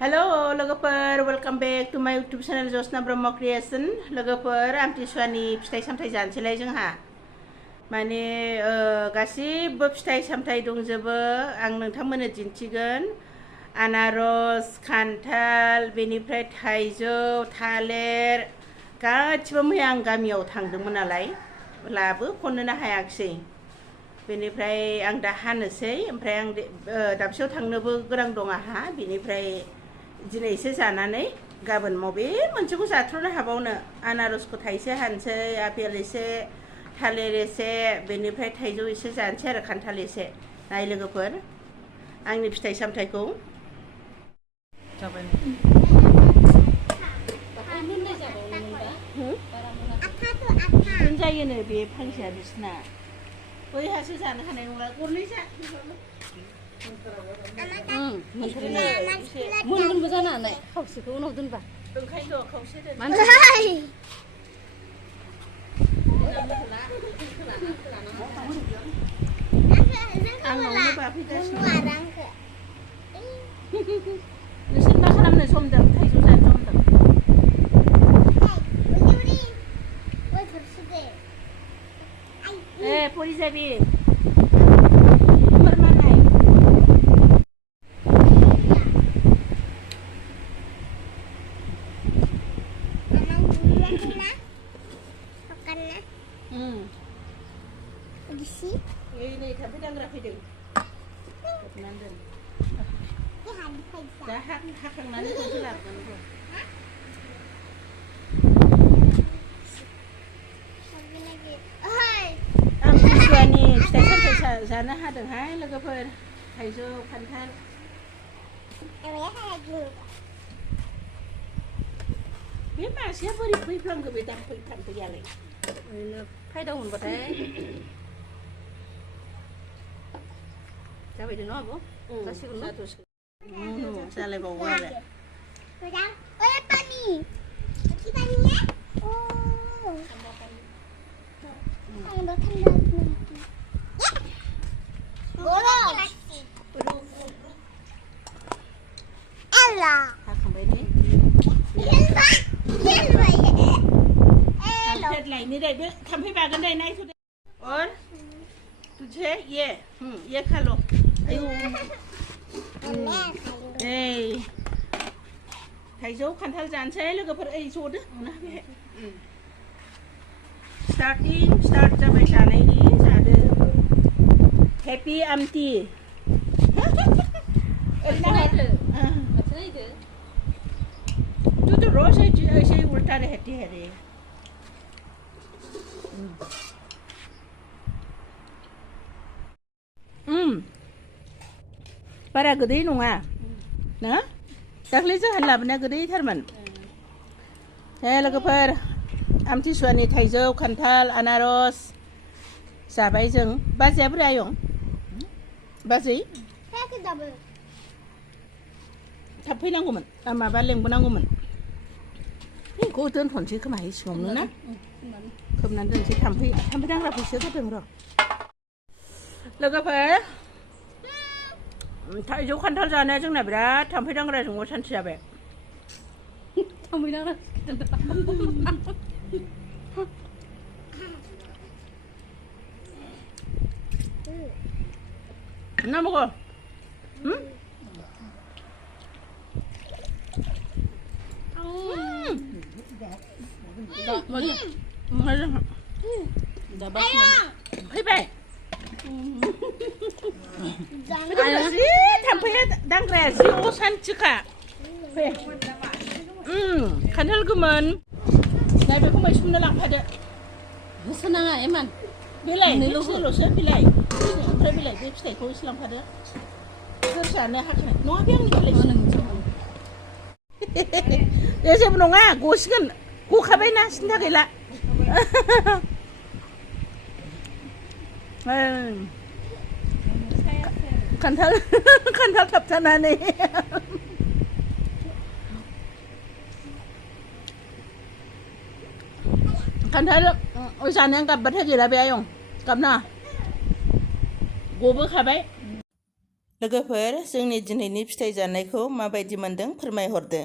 हेल' लोगोफोर welcome back to माय YouTube channel जसना Brahma creation. लोगोफोर आमथिसुवानि फिथाइ सामथाइ जानोसैलाय जोंहा माने गासिबो फिथाइ सामथाइ दंजोबो। आं नोंथांमोननो दिन्थिगोन आनारस, खान्थाल, बेनिफ्राय थाइजौ, थालिर गासिबो मैया आं गामियाव थांदोंमोन नालाय लाबोख'नोनो हायाखिसै। बेनिफ्राय आं दा हानोसै, ओमफ्राय आं दाबसेयाव थांनोबो गोनां दं आंहा। बेनिफ्राय दिनै एसे जानानै गाबोन मबे मोनसेखौ जाथ्र'नो हाबावनो। आनारसखौ थाइसे हानोसै, आपेल एसे, थालिर एसे, बेनिफ्राय थाइजौ एसे जानोसै आरो खान्थाल एसे। नाय लोगोफोर आंनि फिथाइ सामथाइखौ जाबाय जायोनो बे फांसेया बिसिना बैहासो जानो हानाय नंला। गरनै जा मोनगोनबो जानो हानाय खावसेखौ उनाव दोनबा ओंखायनोथ' खावसे दोन। आंनावनो बाफैगासिनो नोंसोर मा खालामनो सम दं? थाइजौ जानो सम दं? परि जाबि नै थाम्फै दांग्रा फैदों। दा हाखांनानै थाम्फै लाबोगोन। आमथिसुवानि फिथाइ सामथाइ जानो हादोंहाय लोगोफोर, थाइजौ, खान्थाल। बे मासेया बोरै फैफ्लांखो बे थाम्फैयालाय? ओरैनो फायदा मोनबाथाय जाबायदों न' आब' जासिगोन जाथ'सिगोन जालायबावो आरो हाखांबाय ने? लायनो दे, बे थाम्फै बागोन दे, नायथ' दे। और तुझे ये खा लो। थाइजौ खान्थाल जानोसै लोगोफोर। जदो स्टार्ट जाबाय जानायनि। जादो हेपि आमथि। तू तो रोज ऐसे ही उल्टा रहती है रे। बारा गोदै नङा ना? दाख्लै जोंहा लाबोनाया गोदैथारमोन। लोगोफोर आमथिसुवानि थाइजौ, खान्थाल, आनारस जाबाय जों। बाजैया बोरै आयं? बाजै थाब फैनांगौमोन, माबा लेंबोनांगौमोन। बेखौ दोनथ'नोसै खोमा इसिबांनो ना? खोबनानै दोनसै। थाम्फै दांग्राखौसो होदों र' लोगोफोर। थाइजौ खान्थाल जानाया जोंना बिराद थाम्फै दांग्राजों असान्थि जाबाय। थाम्फै दांग्रा नांगौ फैबाय। थाम्फैया दांग्राया जि असान्थिखा। खान्थाल गोमोन नाय, बेखौ मैसुमनो लांफादो। होसोनाङा इमान बिलाइ फिथाइल'सो, बिलाइ ओमफ्राय बिलाइ बे फिथाइखौ एसे लांफादो। सोर जानो हाखानाय नङा बे आंनि बिलाइ। जेबो नङा, गसिगोन। गखाबायना, सिन्था गैला। खान्थाल थाबथानानै खान्थाल जानाया गाबबाथाय गैला बे आयं, गाबनाङा, गबोखाबाय। लोगोफोर जोंनि दिनैनि फिथाइ जानायखौ माबायदि मोनदों फोरमायहरदो।